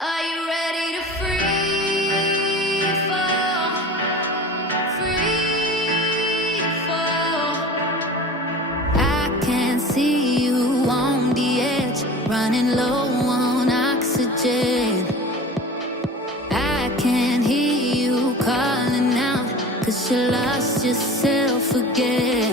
Are you ready to free fall? Free fall. I can see you on the edge, running low on oxygen. I can hear you calling out, 'cause you lost yourself again.